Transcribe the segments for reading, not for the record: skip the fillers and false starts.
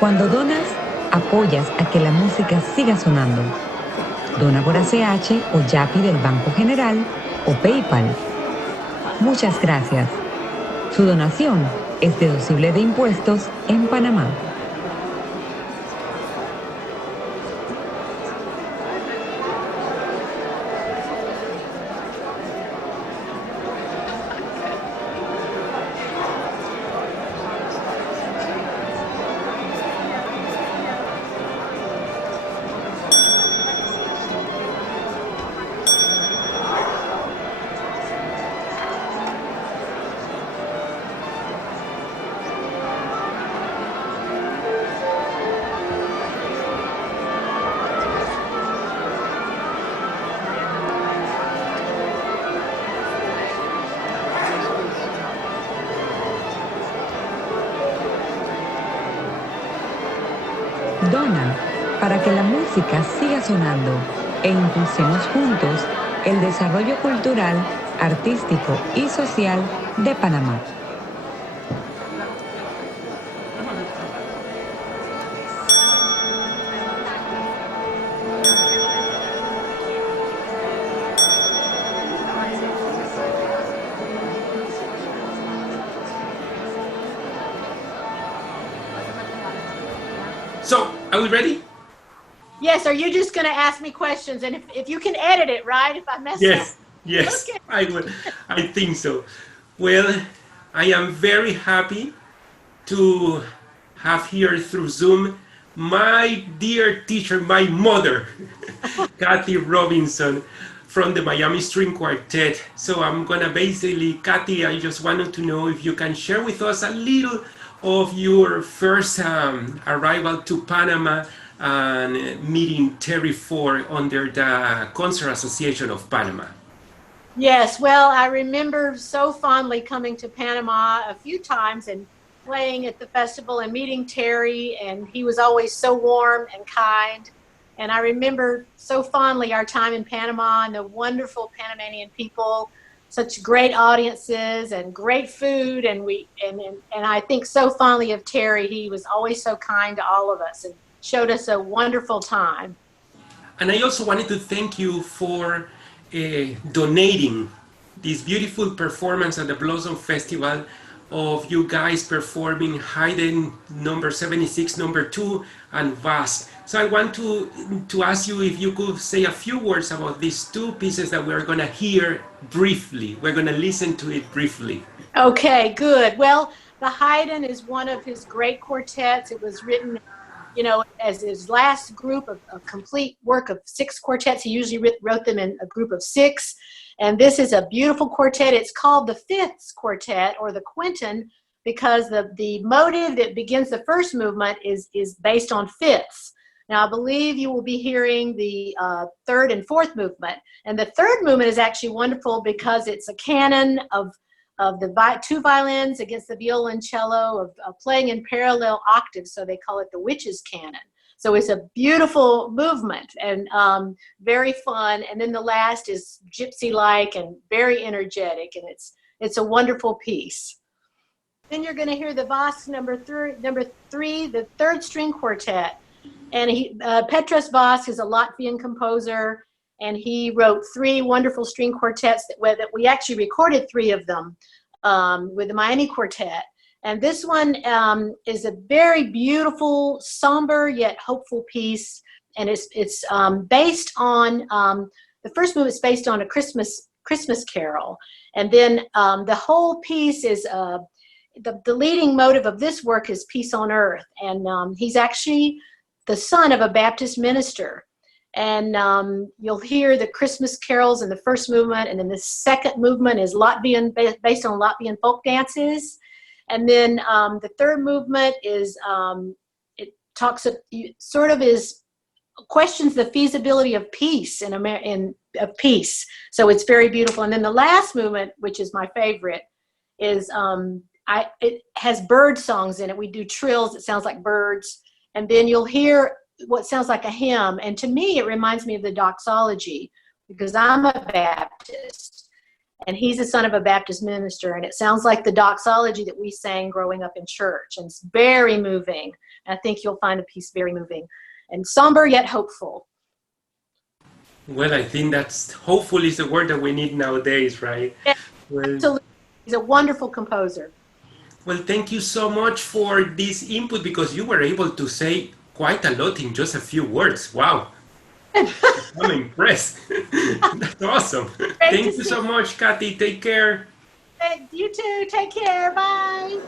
Cuando donas, apoyas a que la música siga sonando. Dona por ACH o Yapi del Banco General o PayPal. Muchas gracias. Su donación es deducible de impuestos en Panamá. Dona para que la música siga sonando e impulsemos juntos el desarrollo cultural, artístico y social de Panamá. So, are we ready? Yes, are you just going to ask me questions? And if you can edit it, right? If I mess up. Yes, Okay. I would. I think so. Well, I am very happy to have here through Zoom my dear teacher, my mother, Kathy Robinson from the Miami String Quartet. So I'm gonna basically, Kathy, I just wanted to know if you can share with us a little of your first arrival to Panama and meeting Terry Ford under the Concert Association of Panama. Yes, well, I remember so fondly coming to Panama a few times and playing at the festival and meeting Terry, and he was always so warm and kind. And I remember so fondly our time in Panama and the wonderful Panamanian people, such great audiences and great food. And I think so fondly of Terry. He was always so kind to all of us and showed us a wonderful time. And I also wanted to thank you for donating this beautiful performance at the Blossom Festival of you guys performing Haydn number 76, number 2, and Vast. So I want to ask you if you could say a few words about these two pieces that we're going to hear briefly. We're going to listen to it briefly. Okay, good. Well, the Haydn is one of his great quartets. It was written, you know, as his last group of a complete work of 6 quartets. He usually wrote them in a group of 6. And this is a beautiful quartet. It's called the Fifths Quartet or the Quinton because the motive that begins the first movement is based on fifths. Now, I believe you will be hearing the third and fourth movement. And the third movement is actually wonderful because it's a canon of the 2 violins against the violoncello of playing in parallel octaves. So they call it the Witches' Canon. So it's a beautiful movement and very fun. And then the last is gypsy-like and very energetic, and it's a wonderful piece. Then you're going to hear the Voss number 3, the third string quartet. And Petros Voss is a Latvian composer, and he wrote 3 wonderful string quartets that we actually recorded 3 of them with the Miami Quartet. And this one is a very beautiful, somber yet hopeful piece, and it's based on the first movement is based on a Christmas carol, and then the whole piece is the leading motive of this work is peace on earth, and he's actually the son of a Baptist minister, and you'll hear the Christmas carols in the first movement, and then the second movement is based on Latvian folk dances. And then the third movement is, it talks questions the feasibility of peace of peace. So it's very beautiful. And then the last movement, which is my favorite, is it has bird songs in it. We do trills. It sounds like birds. And then you'll hear what sounds like a hymn. And to me, it reminds me of the doxology because I'm a Baptist. And he's the son of a Baptist minister, and it sounds like the doxology that we sang growing up in church, and it's very moving. And I think you'll find the piece very moving and somber yet hopeful. Well, I think that's hopeful is the word that we need nowadays, right? Yeah, Well, absolutely. He's a wonderful composer. well, thank you so much for this input because you were able to say quite a lot in just a few words. Wow. I'm impressed. That's awesome. Thank you so much, Kathy. Take care. You too. Take care. Bye.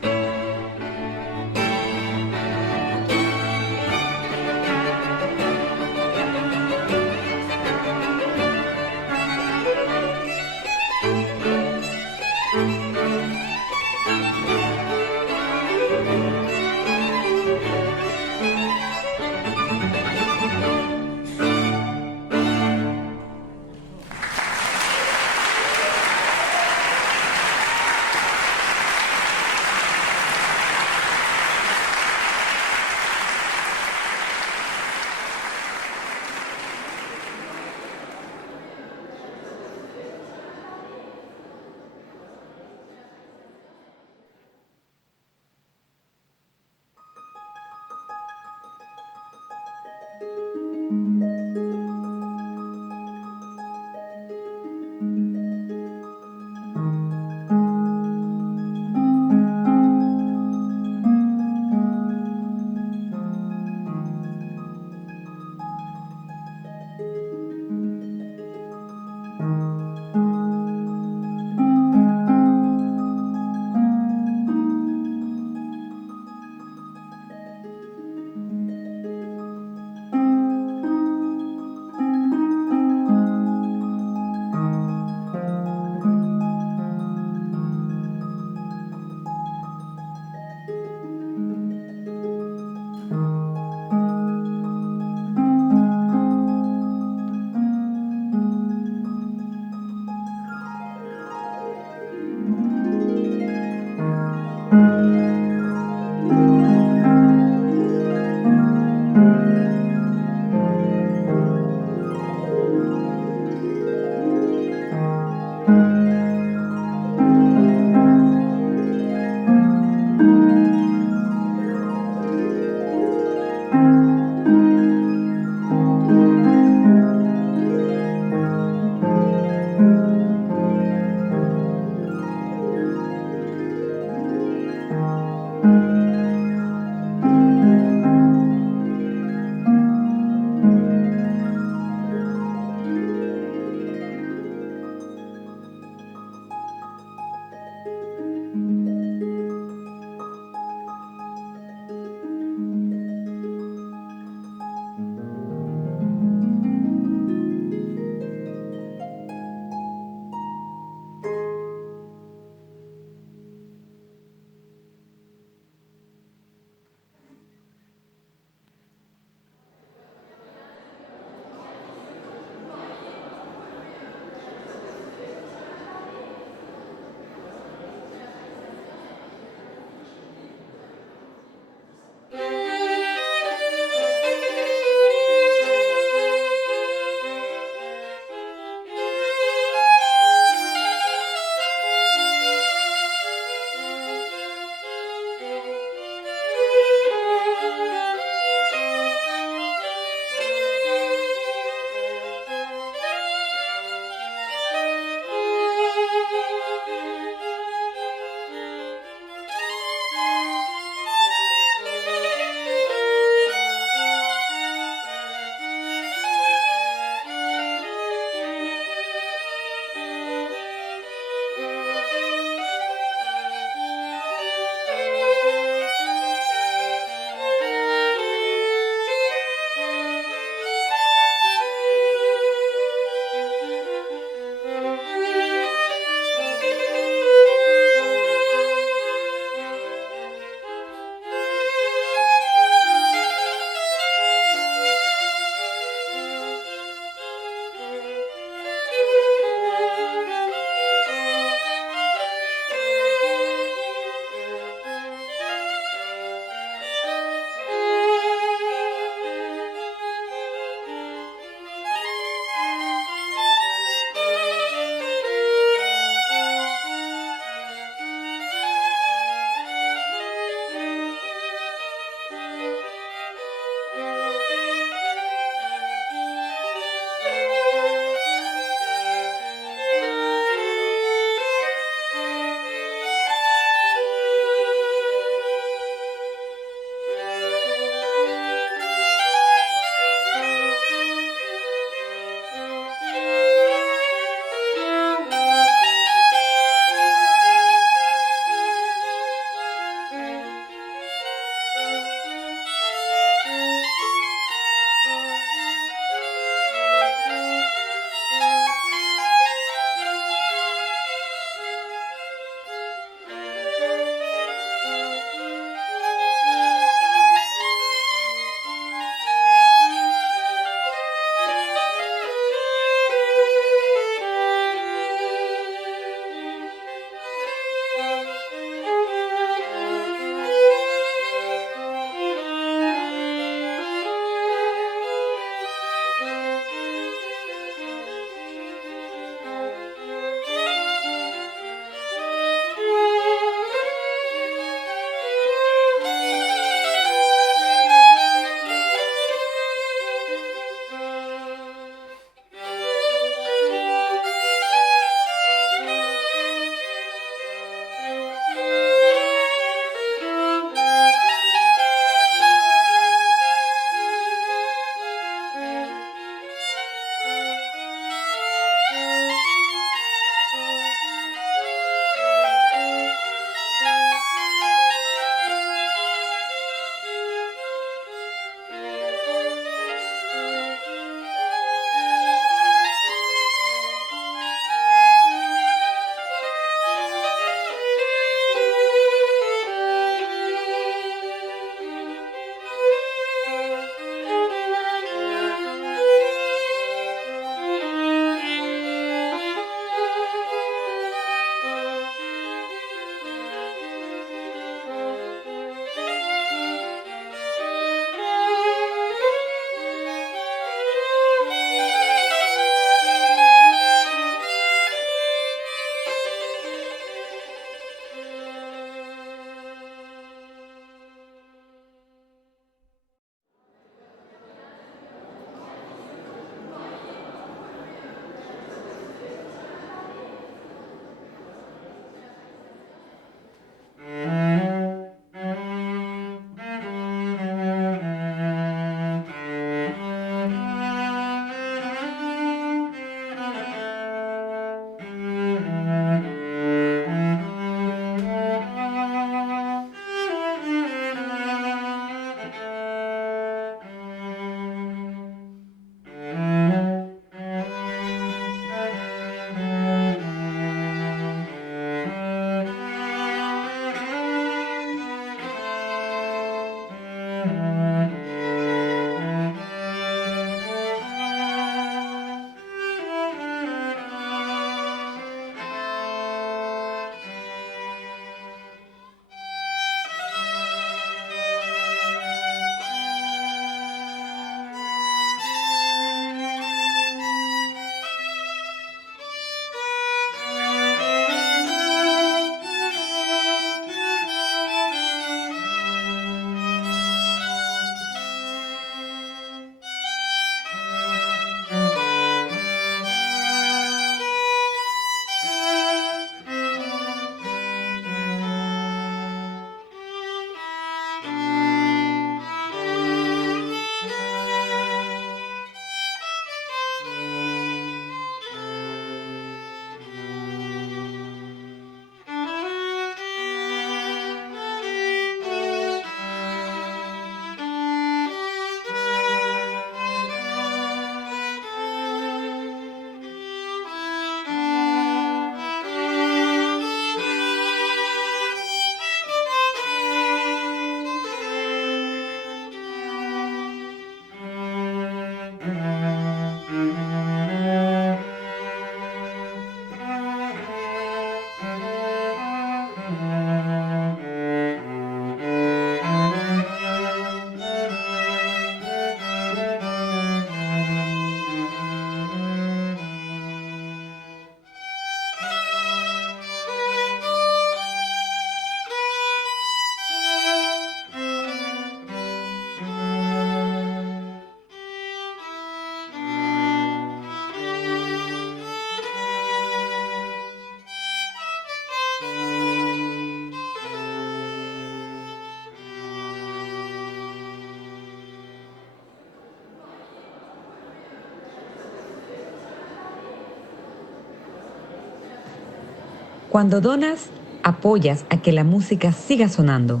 Cuando donas, apoyas a que la música siga sonando.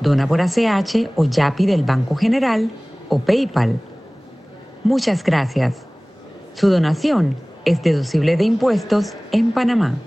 Dona por ACH o Yapi del Banco General o PayPal. Muchas gracias. Su donación es deducible de impuestos en Panamá.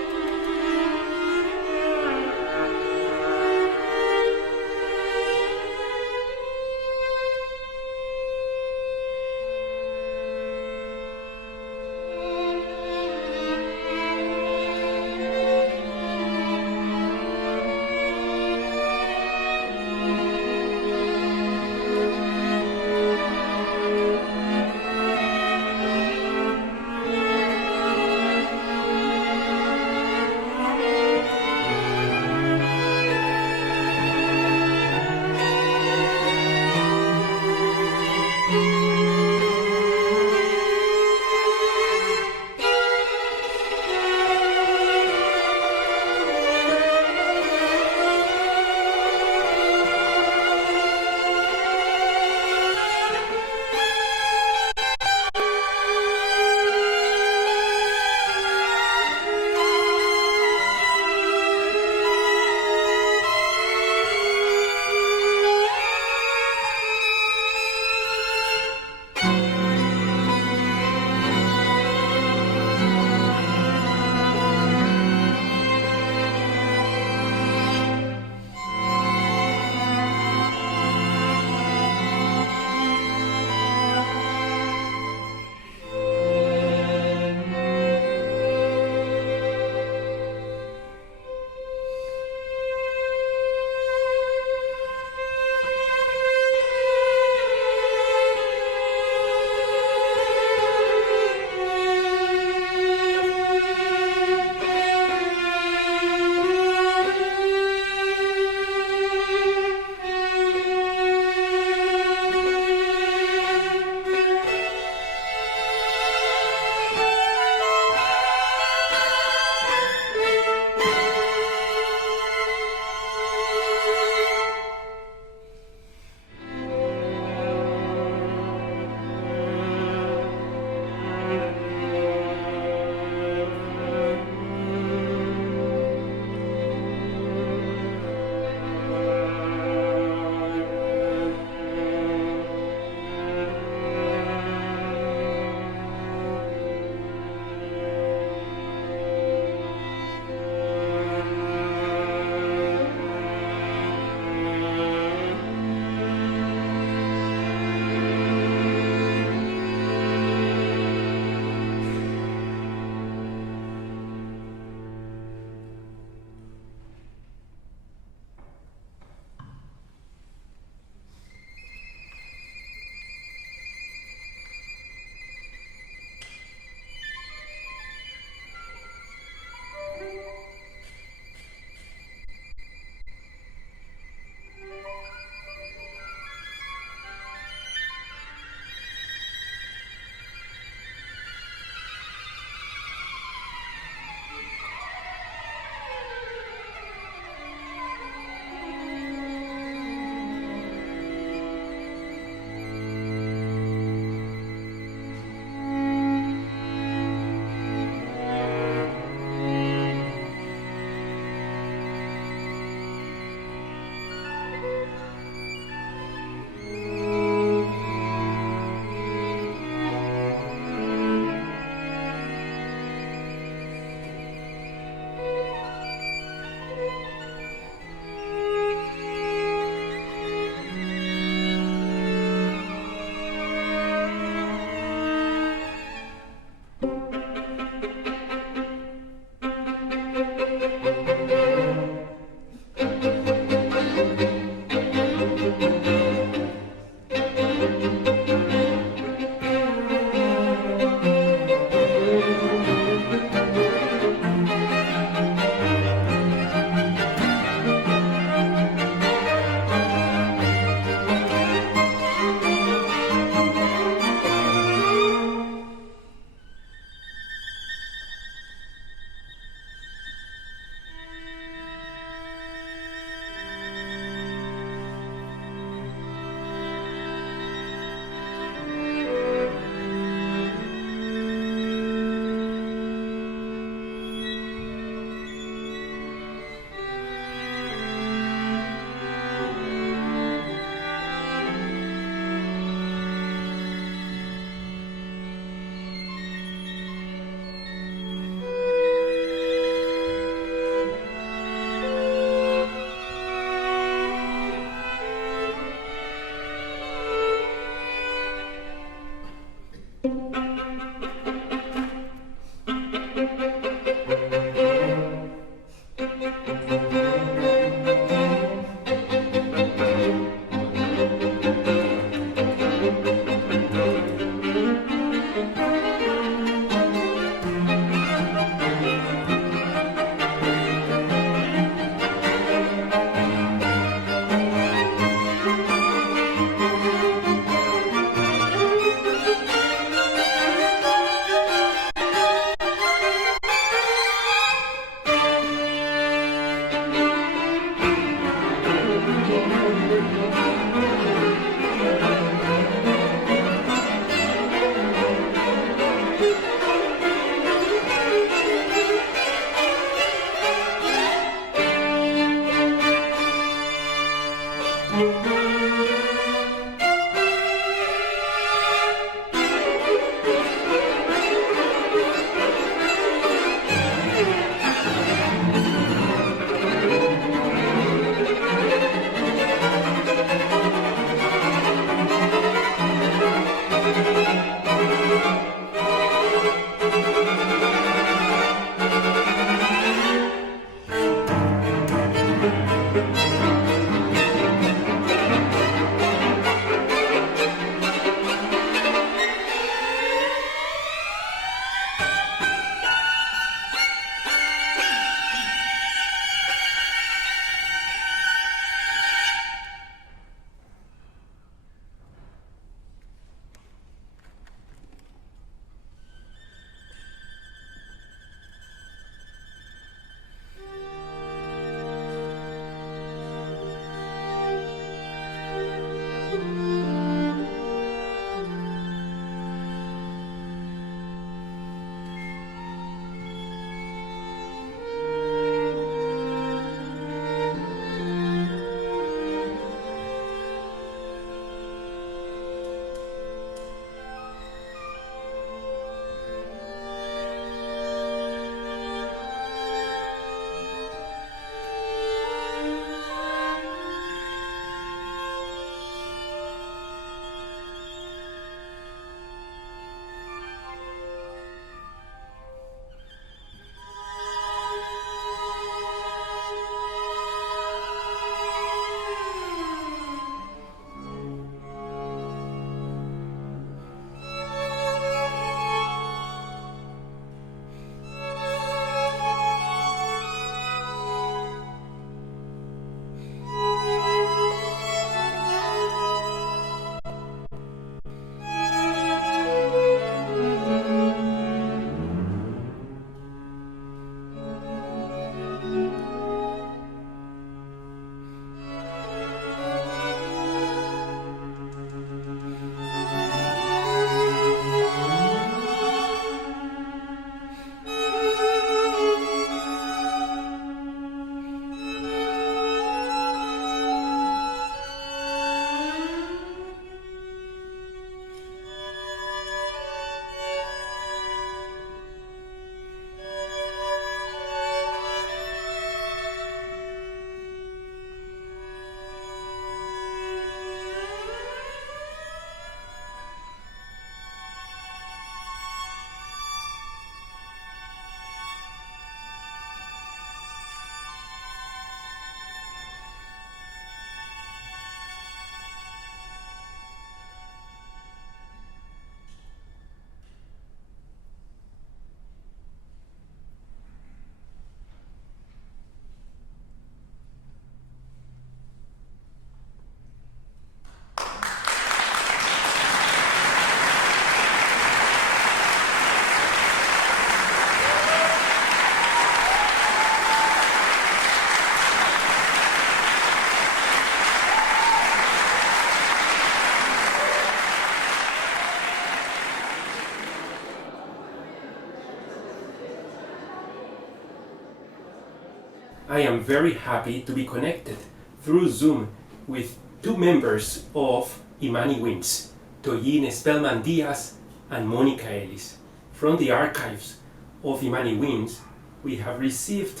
I am very happy to be connected through Zoom with two members of Imani Wins, Toyin Spellman Diaz and Monica Ellis. From the archives of Imani Wins, we have received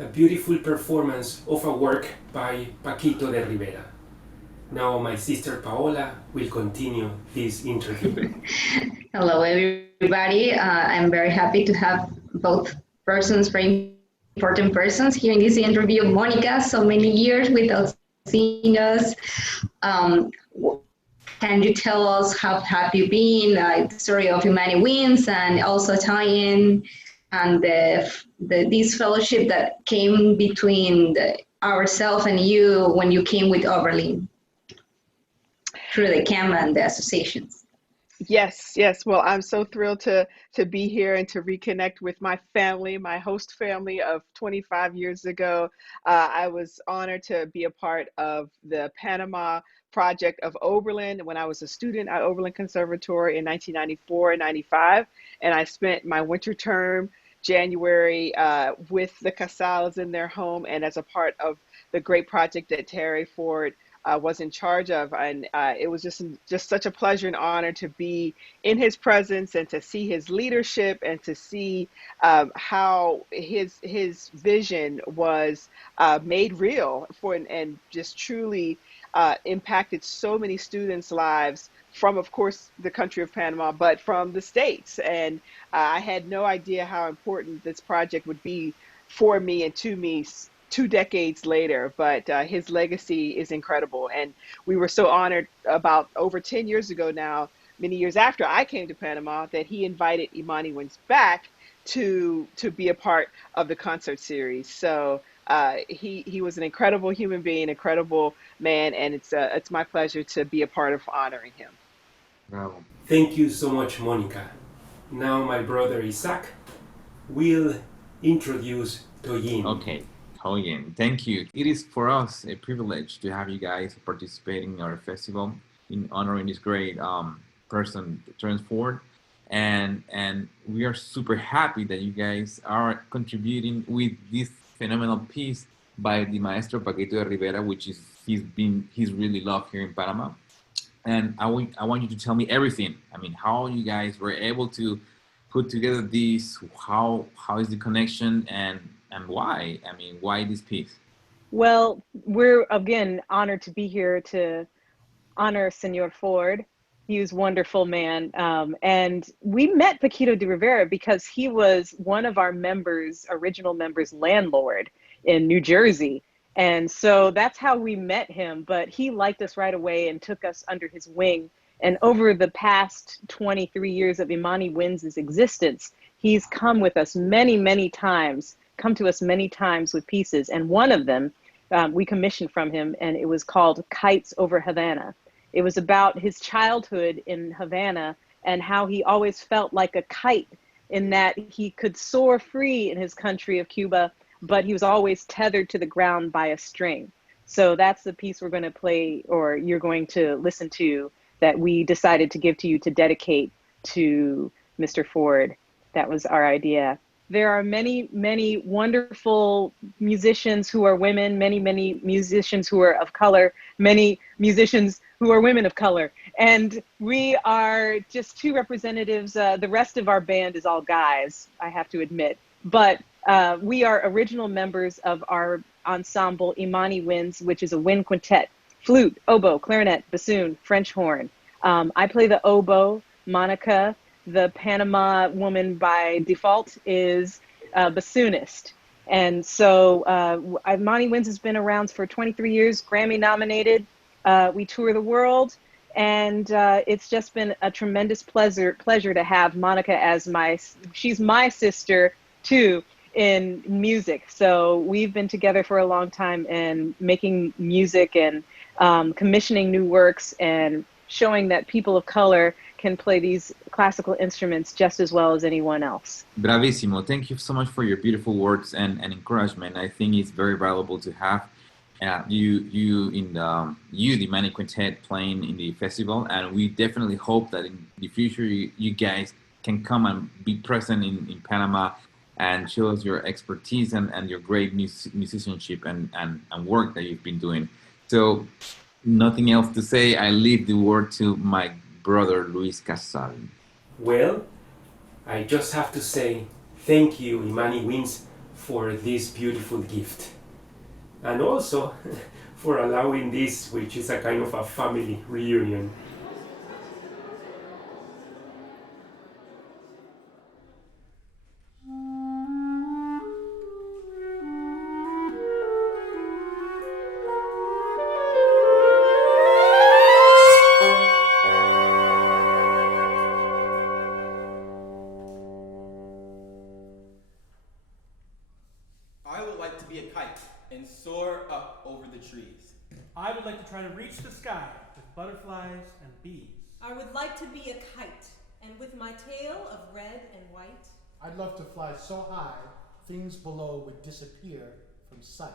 a beautiful performance of a work by Paquito de Rivera. Now my sister Paola will continue this interview. Hello, everybody. I'm very happy to have both persons, very important persons, here in this interview. Monica, so many years without seeing us. Can you tell us how have you been, the story of Imani Wins, and also tie-in and this fellowship that came between ourselves and you when you came with Oberlin through the camp and the associations? Yes, yes. Well, I'm so thrilled to be here and to reconnect with my family, my host family of 25 years ago. I was honored to be a part of the Panama project of Oberlin when I was a student at Oberlin Conservatory in 1994 and 95. And I spent my winter term, January, with the Casals in their home and as a part of the great project that Terry Ford was in charge of, and it was just such a pleasure and honor to be in his presence and to see his leadership and to see how his vision was made real and just truly impacted so many students' lives from, of course, the country of Panama, but from the States. And I had no idea how important this project would be for me and to me 2 decades later, but his legacy is incredible. And we were so honored about over 10 years ago now, many years after I came to Panama, that he invited Imani Wins back to be a part of the concert series. So he was an incredible human being, incredible man, and it's my pleasure to be a part of honoring him. Bravo. Thank you so much, Monica. Now my brother Isaac will introduce Toyin. Okay, Hoyen, thank you. It is for us a privilege to have you guys participating in our festival in honoring this great person, Terrence Ford. And we are super happy that you guys are contributing with this phenomenal piece by the Maestro Paquito de Rivera, which is he's really loved here in Panama. And I want you to tell me everything. I mean, how you guys were able to put together this, how is the connection, and why? I mean, why this piece? Well, we're again honored to be here to honor Senor Ford. He was a wonderful man. And we met Paquito de Rivera because he was one of our members, original members' landlord in New Jersey. And so that's how we met him. But he liked us right away and took us under his wing. And over the past 23 years of Imani Wins' existence, he's come with us many times, come to us many times with pieces. And one of them we commissioned from him, and it was called Kites Over Havana. It was about his childhood in Havana and how he always felt like a kite in that he could soar free in his country of Cuba, but he was always tethered to the ground by a string. So that's the piece we're going to play, or you're going to listen to, that we decided to give to you to dedicate to Mr. Ford. That was our idea. There are many wonderful musicians who are women, many musicians who are of color, many musicians who are women of color. And we are just two representatives. The rest of our band is all guys, I have to admit. But we are original members of our ensemble, Imani Wins, which is a wind quintet: flute, oboe, clarinet, bassoon, French horn. I play the oboe. Monica, the Panama woman by default, is a bassoonist. And so Imani Wins has been around for 23 years, Grammy nominated. We tour the world, and it's just been a tremendous pleasure to have Monica as she's my sister too in music. So we've been together for a long time and making music and commissioning new works and showing that people of color can play these classical instruments just as well as anyone else. Bravissimo. Thank you so much for your beautiful words and encouragement. I think it's very valuable to have the Mani Quintet playing in the festival, and we definitely hope that in the future you guys can come and be present in Panama and show us your expertise and your great musicianship and work that you've been doing. So nothing else to say. I leave the word to my brother Luis Casal. Well, I just have to say thank you, Imani Wins, for this beautiful gift. And also for allowing this, which is a kind of a family reunion. I would like to be a kite and soar up over the trees. I would like to try to reach the sky with butterflies and bees. I would like to be a kite, and with my tail of red and white. I'd love to fly so high, things below would disappear from sight.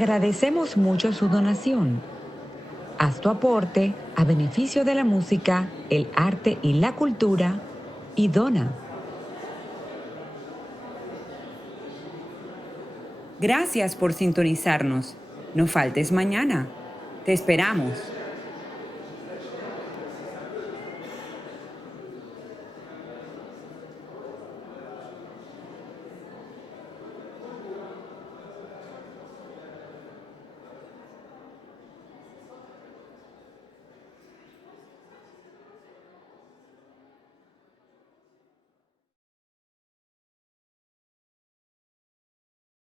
Agradecemos mucho su donación. Haz tu aporte a beneficio de la música, el arte y la cultura y dona. Gracias por sintonizarnos. No faltes mañana. Te esperamos.